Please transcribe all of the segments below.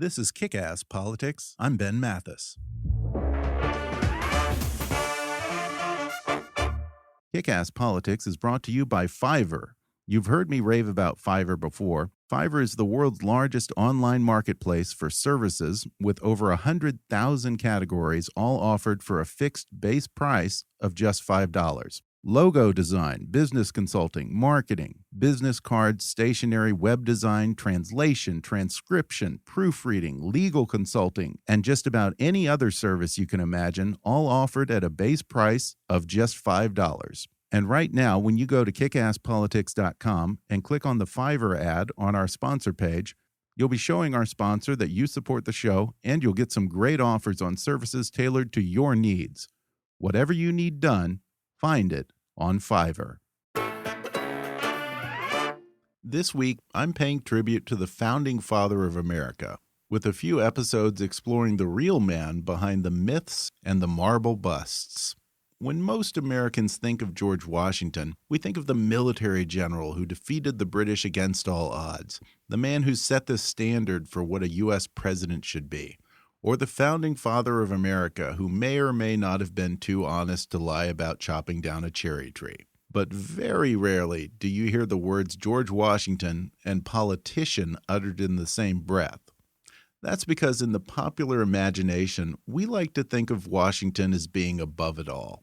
This is Kick-Ass Politics. I'm Ben Mathis. Kick-Ass Politics is brought to you by Fiverr. You've heard me rave about Fiverr before. Fiverr is the world's largest online marketplace for services with over 100,000 categories, all offered for a fixed base price of just $5. Logo design, business consulting, marketing, business cards, stationery, web design, translation, transcription, proofreading, legal consulting, and just about any other service you can imagine, all offered at a base price of just $5. And right now, when you go to kickasspolitics.com and click on the Fiverr ad on our sponsor page, you'll be showing our sponsor that you support the show, and you'll get some great offers on services tailored to your needs. Whatever you need done, find it on Fiverr. This week, I'm paying tribute to the founding father of America, with a few episodes exploring the real man behind the myths and the marble busts. When most Americans think of George Washington, we think of the military general who defeated the British against all odds, the man who set the standard for what a U.S. president should be, or the founding father of America who may or may not have been too honest to lie about chopping down a cherry tree. But very rarely do you hear the words George Washington and politician uttered in the same breath. That's because in the popular imagination, we like to think of Washington as being above it all.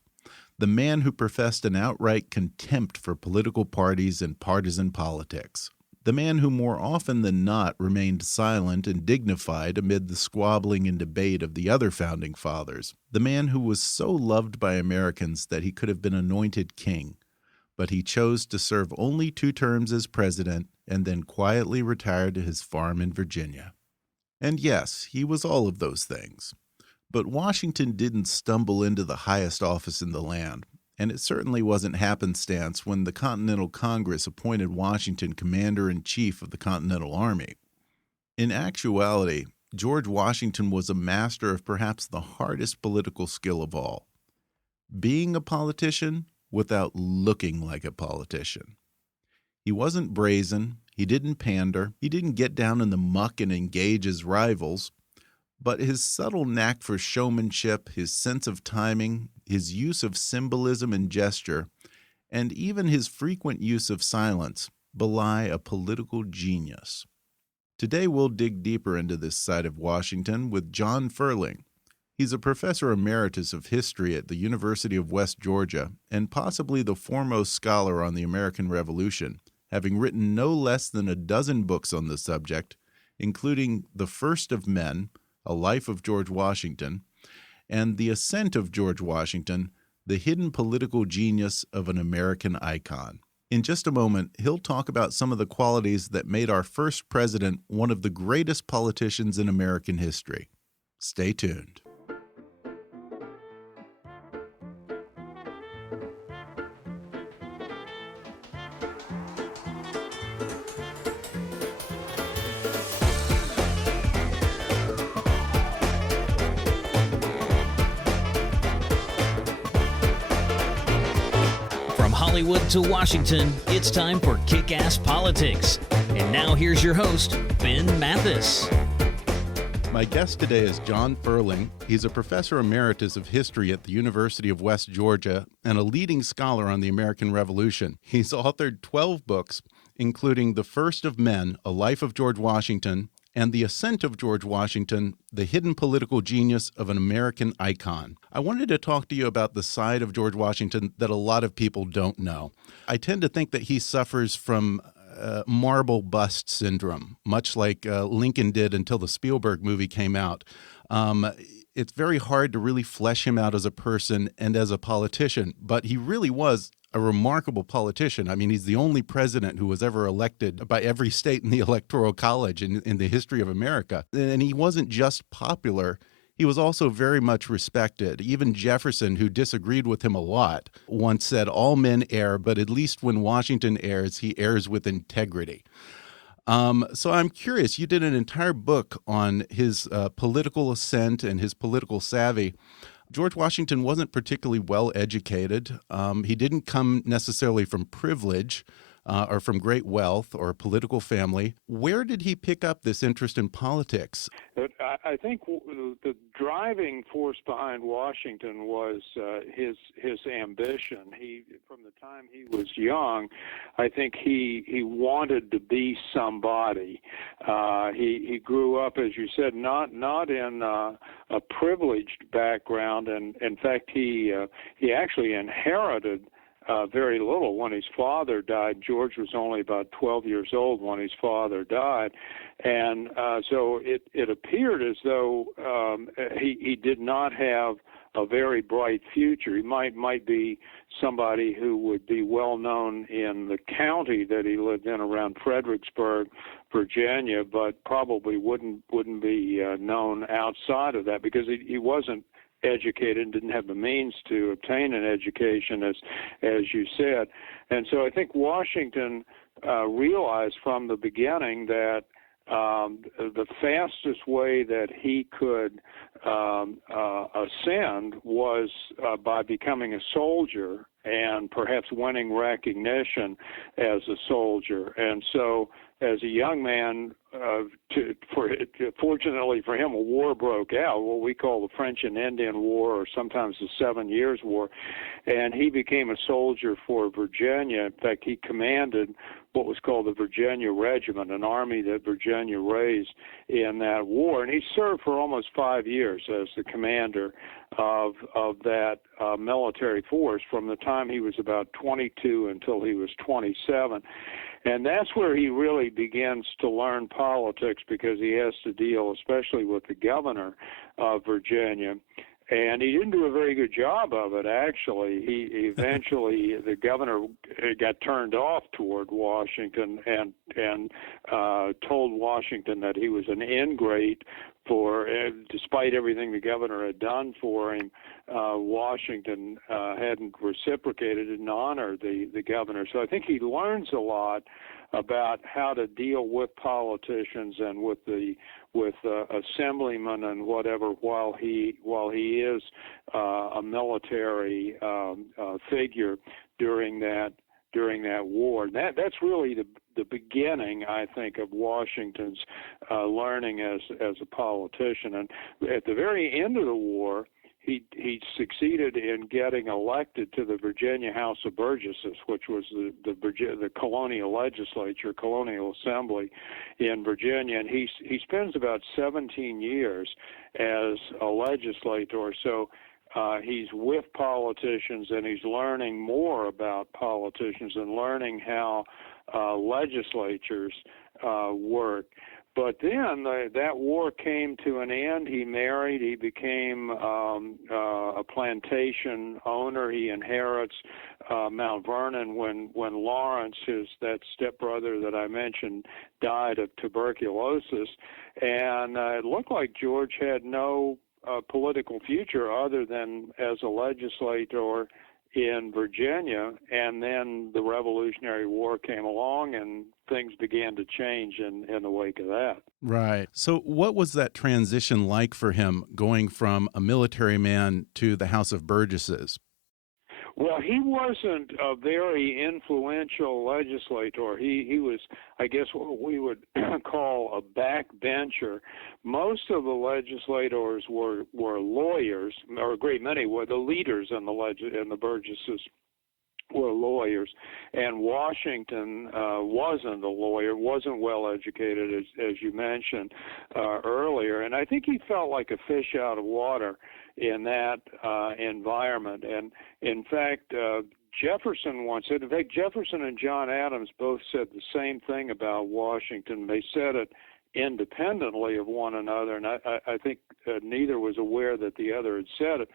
The man who professed an outright contempt for political parties and partisan politics. The man who more often than not remained silent and dignified amid the squabbling and debate of the other founding fathers. The man who was so loved by Americans that he could have been anointed king. But he chose to serve only 2 terms as president and then quietly retired to his farm in Virginia. And yes, he was all of those things. But Washington didn't stumble into the highest office in the land, and it certainly wasn't happenstance when the Continental Congress appointed Washington commander-in-chief of the Continental Army. In actuality, George Washington was a master of perhaps the hardest political skill of all: being a politician without looking like a politician. He wasn't brazen, he didn't pander, he didn't get down in the muck and engage his rivals. But his subtle knack for showmanship, his sense of timing, his use of symbolism and gesture, and even his frequent use of silence belie a political genius. Today we'll dig deeper into this side of Washington with John Ferling. He's a professor emeritus of history at the University of West Georgia and possibly the foremost scholar on the American Revolution, having written no less than a dozen books on the subject, including The First of Men, A Life of George Washington, and The Ascent of George Washington, The Hidden Political Genius of an American Icon. In just a moment, he'll talk about some of the qualities that made our first president one of the greatest politicians in American history. Stay tuned. Hollywood to Washington, it's time for Kick-Ass Politics. And now here's your host, Ben Mathis. My guest today is John Ferling. He's a professor emeritus of history at the University of West Georgia and a leading scholar on the American Revolution. He's authored 12 books, including The First of Men, A Life of George Washington, and The Ascent of George Washington, The Hidden Political Genius of an American Icon. I wanted to talk to you about the side of George Washington that a lot of people don't know. I tend to think that he suffers from marble bust syndrome, much like Lincoln did until the Spielberg movie came out. It's very hard to really flesh him out as a person and as a politician, but he really was a remarkable politician. I mean, he's the only president who was ever elected by every state in the Electoral College in the history of America. And he wasn't just popular, he was also very much respected. Even Jefferson, who disagreed with him a lot, once said, "All men err, but at least when Washington errs, he errs with integrity." So I'm curious, you did an entire book on his political ascent and his political savvy. George Washington wasn't particularly well educated. He didn't come necessarily from privilege. or from great wealth or political family. Where did he pick up this interest in politics? I think the driving force behind Washington was his ambition. From the time he was young, I think he wanted to be somebody. He grew up, as you said, not in a privileged background, and in fact, he actually inherited very little. When his father died, George was only about 12 years old when his father died, and so it appeared as though he did not have a very bright future. He might be somebody who would be well known in the county that he lived in around Fredericksburg, Virginia, but probably wouldn't be known outside of that, because he wasn't educated, didn't have the means to obtain an education, as you said. And so I think Washington realized from the beginning that the fastest way that he could ascend was by becoming a soldier and perhaps winning recognition as a soldier. And so as a young man, fortunately for him, a war broke out, what we call the French and Indian War, or sometimes the 7 Years' War, and he became a soldier for Virginia. In fact, he commanded what was called the Virginia Regiment, an army that Virginia raised in that war, and he served for almost 5 years as the commander of that military force from the time he was about 22 until he was 27. And that's where he really begins to learn politics, because he has to deal especially with the governor of Virginia. And he didn't do a very good job of it, actually. He eventually, the governor got turned off toward Washington and told Washington that he was an ingrate despite everything the governor had done for him. Washington hadn't reciprocated and honored the governor. So I think he learns a lot about how to deal with politicians and with assemblymen and whatever, while he is a military figure during that war. That's really the beginning, I think, of Washington's learning as a politician. And at the very end of the war, he succeeded in getting elected to the Virginia House of Burgesses, which was the colonial legislature, colonial assembly in Virginia, and he spends about 17 years as a legislator. So he's with politicians, and he's learning more about politicians and learning how legislatures work. But then that war came to an end. He married. He became a plantation owner. He inherits Mount Vernon when Lawrence, that stepbrother that I mentioned, died of tuberculosis. And it looked like George had no political future other than as a legislator in Virginia, and then the Revolutionary War came along and things began to change in the wake of that. Right. So what was that transition like for him, going from a military man to the House of Burgesses? Well, he wasn't a very influential legislator. He was, I guess, what we would call a backbencher. Most of the legislators were lawyers, or a great many were. The leaders in the Burgesses were lawyers, and Washington wasn't a lawyer, wasn't well educated, as you mentioned earlier, and I think he felt like a fish out of water in that environment. And in fact, Jefferson once said, in fact, Jefferson and John Adams both said the same thing about Washington. They said it independently of one another, and I think neither was aware that the other had said it,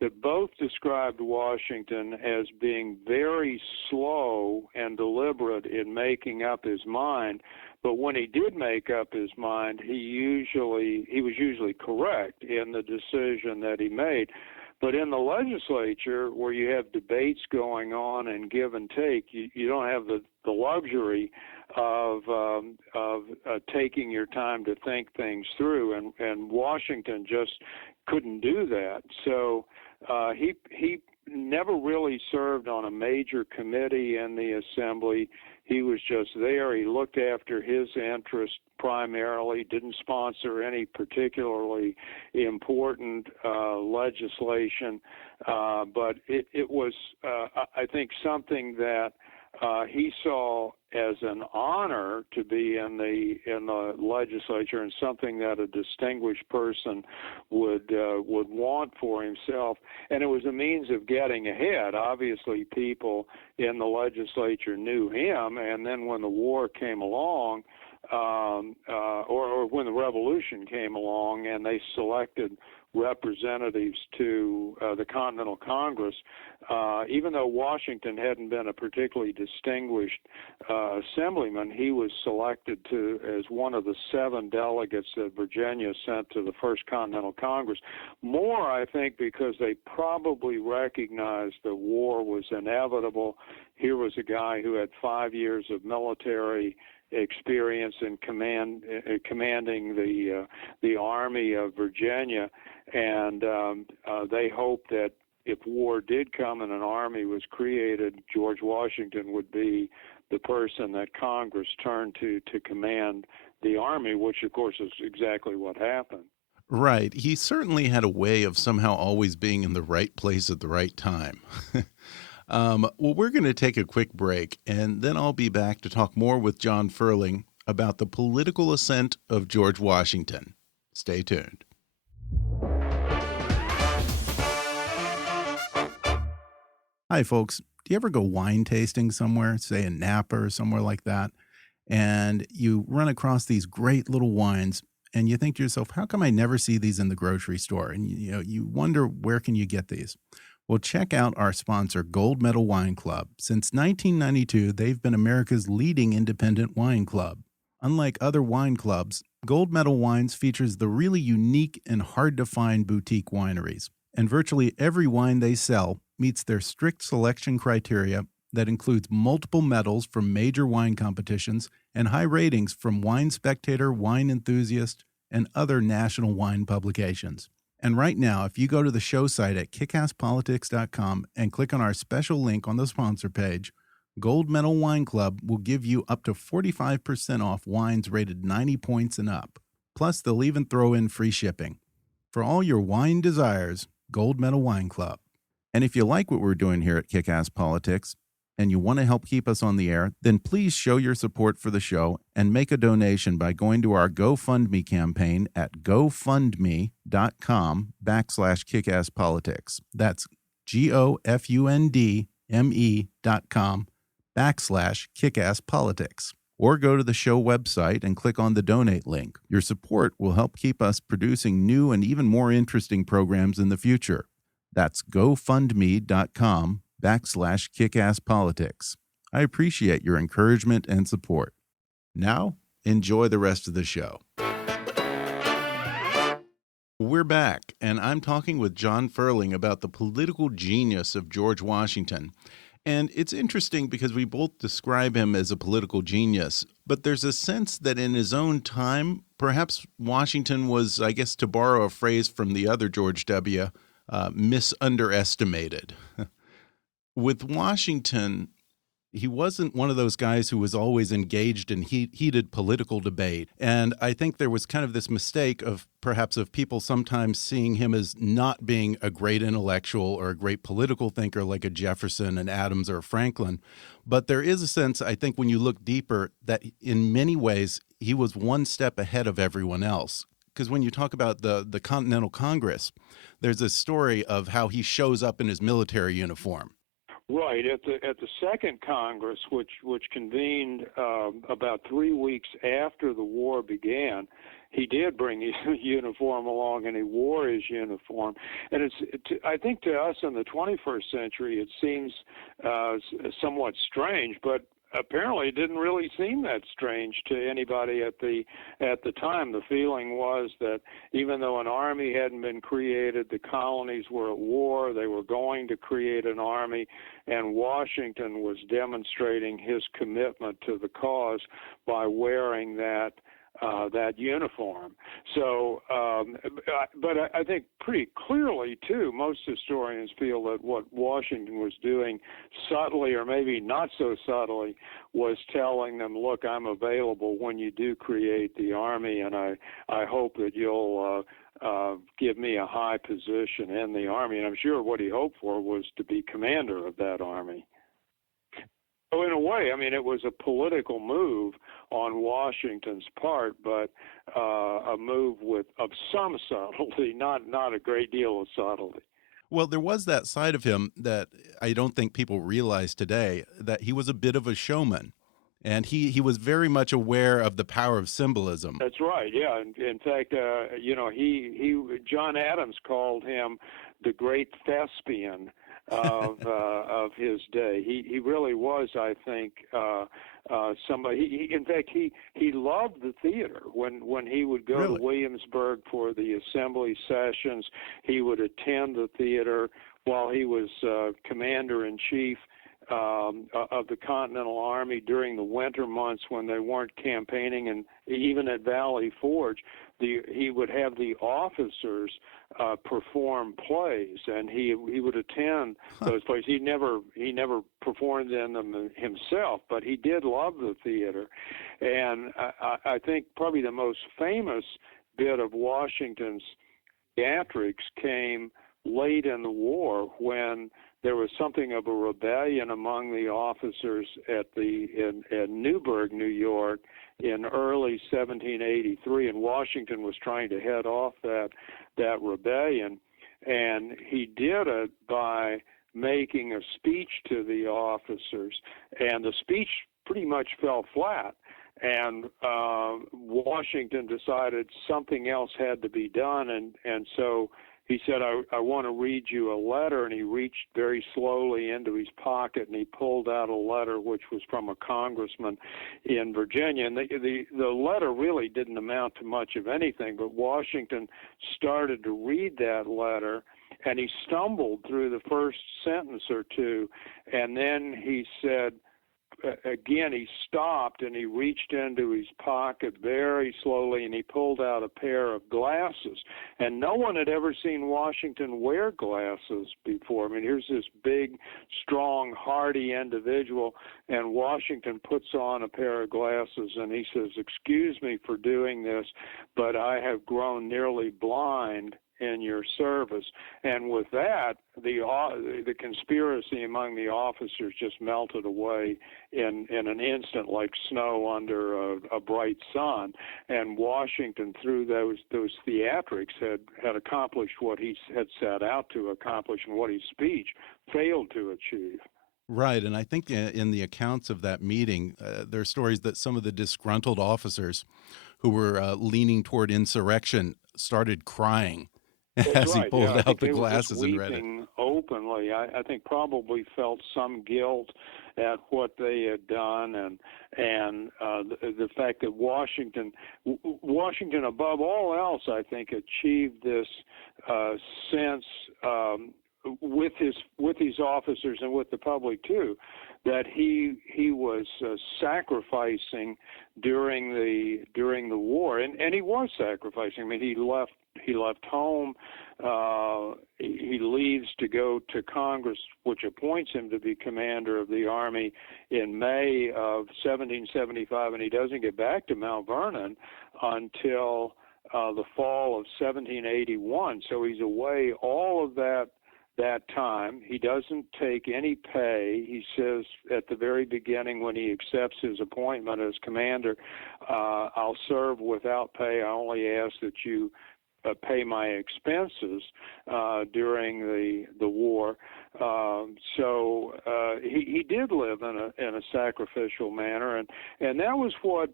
that both described Washington as being very slow and deliberate in making up his mind, but when he did make up his mind, he was usually correct in the decision that he made. But in the legislature, where you have debates going on and give and take, you don't have the luxury of taking your time to think things through, and Washington just couldn't do that. So he never really served on a major committee in the assembly. He was just there. He looked after his interest primarily, didn't sponsor any particularly important legislation, but it was, I think, something that he saw as an honor to be in the legislature, and something that a distinguished person would want for himself. And it was a means of getting ahead. Obviously, people in the legislature knew him, and then when the war came along, or when the revolution came along, and they selected representatives to the Continental Congress, even though Washington hadn't been a particularly distinguished assemblyman, he was selected as one of the 7 delegates that Virginia sent to the First Continental Congress. More, I think, because they probably recognized the war was inevitable. Here was a guy who had 5 years of military experience in commanding the Army of Virginia, and they hoped that if war did come and an army was created, George Washington would be the person that Congress turned to command the army, which of course is exactly what happened. Right. He certainly had a way of somehow always being in the right place at the right time. Well, we're going to take a quick break, and then I'll be back to talk more with John Ferling about the political ascent of George Washington. Stay tuned. Hi, folks. Do you ever go wine tasting somewhere, say in Napa or somewhere like that, and you run across these great little wines, and you think to yourself, how come I never see these in the grocery store? And you wonder, where can you get these? Well, check out our sponsor, Gold Medal Wine Club. Since 1992, they've been America's leading independent wine club. Unlike other wine clubs, Gold Medal Wines features the really unique and hard-to-find boutique wineries. And virtually every wine they sell meets their strict selection criteria that includes multiple medals from major wine competitions and high ratings from Wine Spectator, Wine Enthusiast, and other national wine publications. And right now, if you go to the show site at kickasspolitics.com and click on our special link on the sponsor page, Gold Medal Wine Club will give you up to 45% off wines rated 90 points and up. Plus, they'll even throw in free shipping. For all your wine desires, Gold Medal Wine Club. And if you like what we're doing here at Kick-Ass Politics, and you want to help keep us on the air, then please show your support for the show and make a donation by going to our GoFundMe campaign at gofundme.com/kickasspolitics. That's GoFundme.com/kickasspolitics. Or go to the show website and click on the donate link. Your support will help keep us producing new and even more interesting programs in the future. That's gofundme.com/kickasspolitics. I appreciate your encouragement and support. Now, enjoy the rest of the show. We're back, and I'm talking with John Ferling about the political genius of George Washington. And it's interesting because we both describe him as a political genius, but there's a sense that in his own time, perhaps Washington was, I guess, to borrow a phrase from the other George W., misunderestimated. With Washington, he wasn't one of those guys who was always engaged in heated political debate. And I think there was kind of this mistake of perhaps of people sometimes seeing him as not being a great intellectual or a great political thinker like a Jefferson, an Adams, or a Franklin. But there is a sense, I think, when you look deeper, that in many ways he was one step ahead of everyone else. Because when you talk about the Continental Congress, there's a story of how he shows up in his military uniform. Right, at the Second Congress, which convened about 3 weeks after the war began, he did bring his uniform along, and he wore his uniform. And I think to us in the 21st century, it seems somewhat strange, but apparently it didn't really seem that strange to anybody at the time. The feeling was that even though an army hadn't been created, the colonies were at war, they were going to create an army, and Washington was demonstrating his commitment to the cause by wearing that that uniform. So, but I think pretty clearly, too, most historians feel that what Washington was doing subtly, or maybe not so subtly, was telling them, look, I'm available when you do create the Army, and I hope that you'll give me a high position in the Army. And I'm sure what he hoped for was to be commander of that Army. So in a way, I mean, it was a political move on Washington's part, but a move of some subtlety, not a great deal of subtlety. Well, there was that side of him that I don't think people realize today, that he was a bit of a showman. And he was very much aware of the power of symbolism. That's right. Yeah. In fact, you know, John Adams called him the great thespian of his day. He really was, I think, somebody. In fact, he loved the theater. When he would go to Williamsburg for the assembly sessions, he would attend the theater while he was commander in chief of the Continental Army during the winter months when they weren't campaigning, and even at Valley Forge, he would have the officers perform plays, and he would attend those plays. He never performed in them himself, but he did love the theater, and I think probably the most famous bit of Washington's theatrics came late in the war when there was something of a rebellion among the officers at Newburgh, New York, in early 1783, and Washington was trying to head off that rebellion, and he did it by making a speech to the officers, and the speech pretty much fell flat. And Washington decided something else had to be done, and so he said, I want to read you a letter, and he reached very slowly into his pocket, and he pulled out a letter which was from a congressman in Virginia. And the letter really didn't amount to much of anything, but Washington started to read that letter, and he stumbled through the first sentence or two, and then he said, again, he stopped and he reached into his pocket very slowly and he pulled out a pair of glasses. And no one had ever seen Washington wear glasses before. I mean, here's this big, strong, hardy individual, and Washington puts on a pair of glasses and he says, "Excuse me for doing this, but I have grown nearly blind in your service." And with that, the conspiracy among the officers just melted away in an instant, like snow under a bright sun. And Washington, through those theatrics, had accomplished what he had set out to accomplish, and what his speech failed to achieve. Right, and I think in the accounts of that meeting, there are stories that some of the disgruntled officers who were leaning toward insurrection started crying as he pulled out the glasses and read it. Openly, I think probably felt some guilt at what they had done, and the fact that Washington, above all else, I think, achieved this sense with his officers and with the public too, that he was sacrificing during the war, and he was sacrificing. I mean, he left home. He leaves to go to Congress, which appoints him to be commander of the Army in May of 1775, and he doesn't get back to Mount Vernon until the fall of 1781. So he's away all of that time. He doesn't take any pay. He says at the very beginning, when he accepts his appointment as commander, I'll serve without pay. I only ask that you pay my expenses during the war. So he did live in a sacrificial manner, and that was what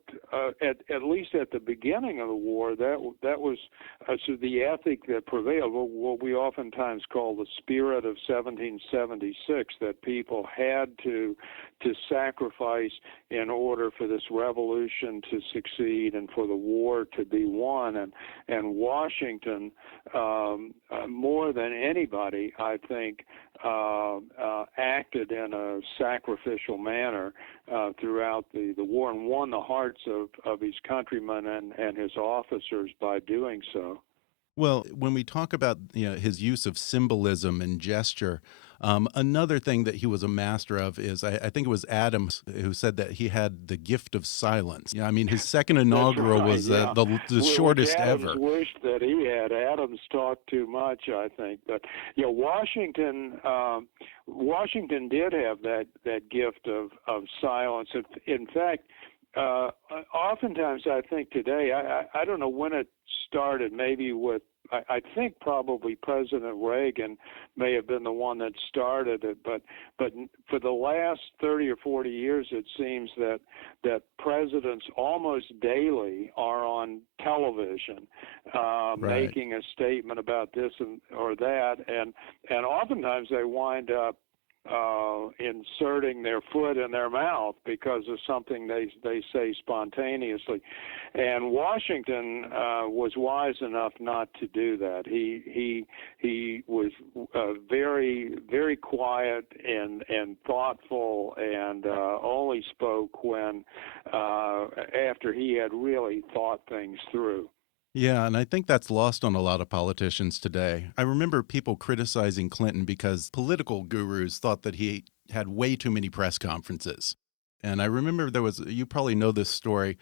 at least at the beginning of the war, that was so the ethic that prevailed, what we oftentimes call the spirit of 1776, that people had to sacrifice in order for this revolution to succeed and for the war to be won. And Washington, more than anybody, I think, acted in a sacrificial manner throughout the war and won the hearts of his countrymen and his officers by doing so. Well, when we talk about his use of symbolism and gesture, another thing that he was a master of is I think it was Adams who said that he had the gift of silence. Yeah, I mean his second inaugural right, was yeah. the shortest Which Adams ever. wished that he had. Adams talked too much, I think. But Washington did have that gift of silence. In fact, oftentimes I think today, I don't know when it started, maybe with, I think probably President Reagan may have been the one that started it, but for the last 30 or 40 years, it seems that presidents almost daily are on television, Right. making a statement about this or that, and oftentimes they wind up inserting their foot in their mouth because of something they say spontaneously. And Washington was wise enough not to do that. He was very, very quiet and thoughtful, and only spoke when after he had really thought things through. Yeah, and I think that's lost on a lot of politicians today. I remember people criticizing Clinton because political gurus thought that he had way too many press conferences. And I remember you probably know this story.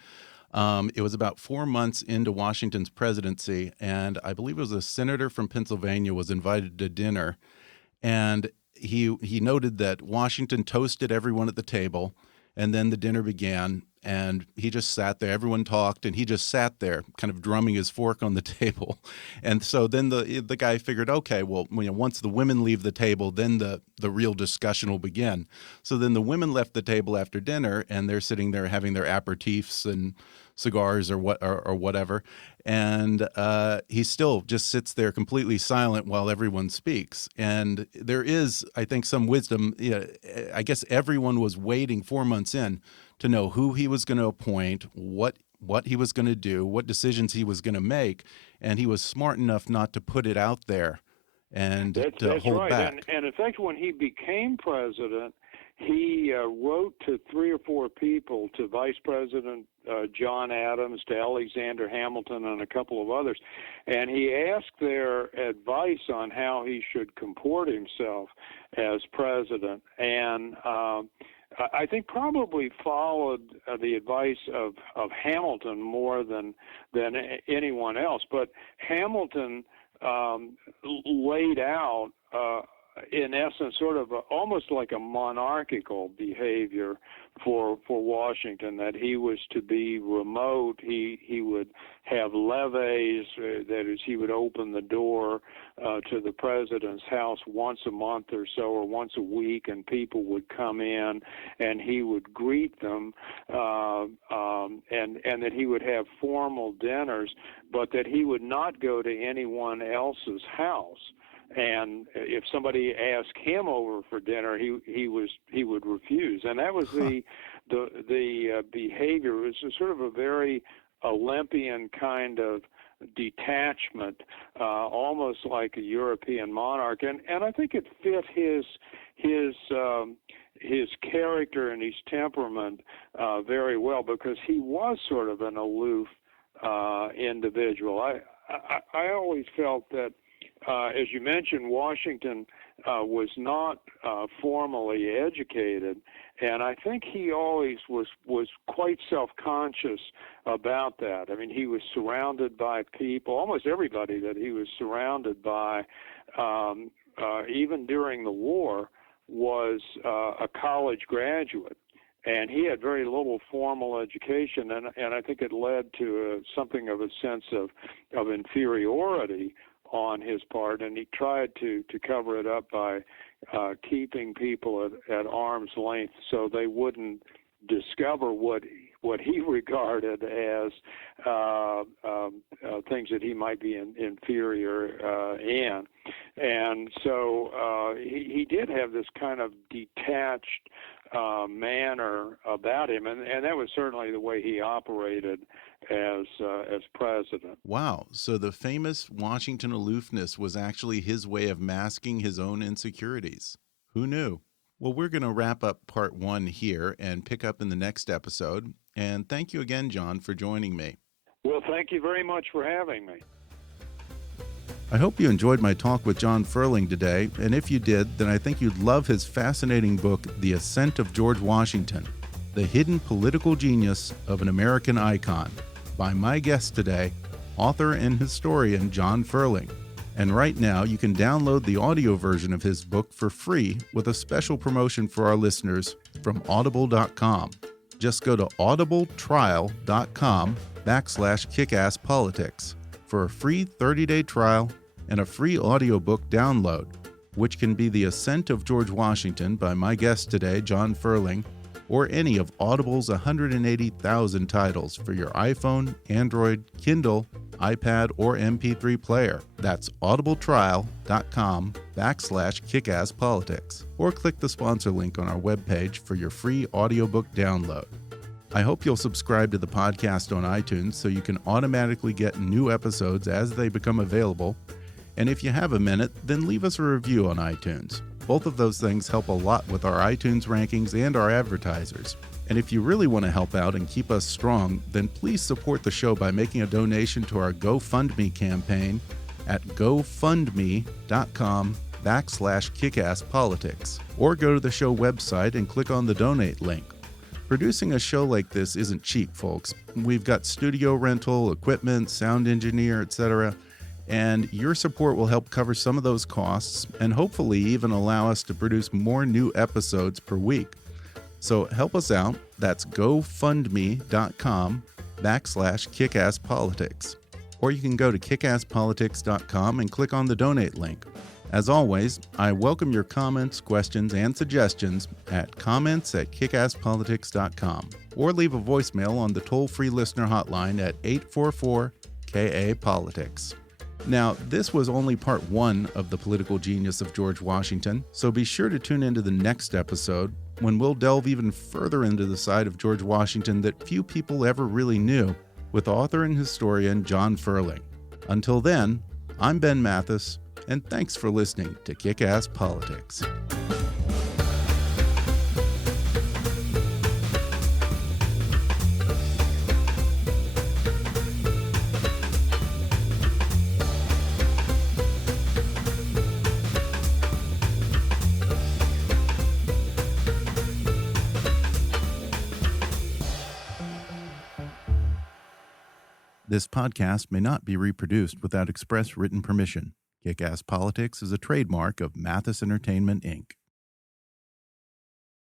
It was about 4 months into Washington's presidency, and I believe it was a senator from Pennsylvania was invited to dinner, and he noted that Washington toasted everyone at the table, and then the dinner began, and he just sat there. Everyone talked, and he just sat there, kind of drumming his fork on the table. And so then the guy figured, okay, well, once the women leave the table, then the real discussion will begin. So then the women left the table after dinner, and they're sitting there having their aperitifs and cigars or whatever, and he still just sits there completely silent while everyone speaks. And there is, I think, some wisdom. I guess everyone was waiting 4 months in to know who he was going to appoint, what he was going to do, what decisions he was going to make, and he was smart enough not to put it out there and to hold right. back. And in fact, when he became president, he wrote to 3 or 4 people, to Vice President John Adams, to Alexander Hamilton, and a couple of others, and he asked their advice on how he should comport himself as president. And I think probably followed the advice of Hamilton more than anyone else. But Hamilton laid out, in essence, sort of almost like a monarchical behavior for Washington, that he was to be remote. He would have levees, that is, he would open the door to the president's house once a month or so, or once a week, and people would come in, and he would greet them, and that he would have formal dinners, but that he would not go to anyone else's house. And if somebody asked him over for dinner, he would refuse. And that was the behavior. It was sort of a very Olympian kind of detachment, almost like a European monarch. And I think it fit his character and his temperament very well, because he was sort of an aloof individual. I always felt that, as you mentioned, Washington was not formally educated, and I think he always was quite self-conscious about that. I mean, he was surrounded by people, almost everybody that he was surrounded by, even during the war, was a college graduate. And he had very little formal education, and I think it led to something of a sense of inferiority on his part, and he tried to cover it up by keeping people at arm's length so they wouldn't discover what he regarded as things that he might be inferior in. And so he did have this kind of detached manner about him, and that was certainly the way he operated as president. Wow. So the famous Washington aloofness was actually his way of masking his own insecurities. Who knew? Well, we're going to wrap up part 1 here and pick up in the next episode. And thank you again, John, for joining me. Well, thank you very much for having me. I hope you enjoyed my talk with John Ferling today, and if you did, then I think you'd love his fascinating book, The Ascent of George Washington, The Hidden Political Genius of an American Icon, by my guest today, author and historian John Ferling. And right now, you can download the audio version of his book for free with a special promotion for our listeners from audible.com. Just go to audibletrial.com/kickasspolitics for a free 30-day trial and a free audiobook download, which can be The Ascent of George Washington by my guest today, John Ferling, or any of Audible's 180,000 titles for your iPhone, Android, Kindle, iPad, or MP3 player. That's audibletrial.com/kickasspolitics, or click the sponsor link on our webpage for your free audiobook download. I hope you'll subscribe to the podcast on iTunes so you can automatically get new episodes as they become available. And if you have a minute, then leave us a review on iTunes. Both of those things help a lot with our iTunes rankings and our advertisers. And if you really want to help out and keep us strong, then please support the show by making a donation to our GoFundMe campaign at gofundme.com/kickasspolitics, or go to the show website and click on the donate link. Producing a show like this isn't cheap, folks. We've got studio rental, equipment, sound engineer, etc., and your support will help cover some of those costs and hopefully even allow us to produce more new episodes per week. So help us out. That's gofundme.com/kickasspolitics. Or you can go to kickasspolitics.com and click on the donate link. As always, I welcome your comments, questions, and suggestions at comments@kickasspolitics.com, or leave a voicemail on the toll-free listener hotline at 844-KA-POLITICS. Now, this was only part 1 of the political genius of George Washington, so be sure to tune into the next episode when we'll delve even further into the side of George Washington that few people ever really knew, with author and historian John Ferling. Until then, I'm Ben Mathis, and thanks for listening to Kick-Ass Politics. This podcast may not be reproduced without express written permission. Kick-Ass Politics is a trademark of Mathis Entertainment, Inc.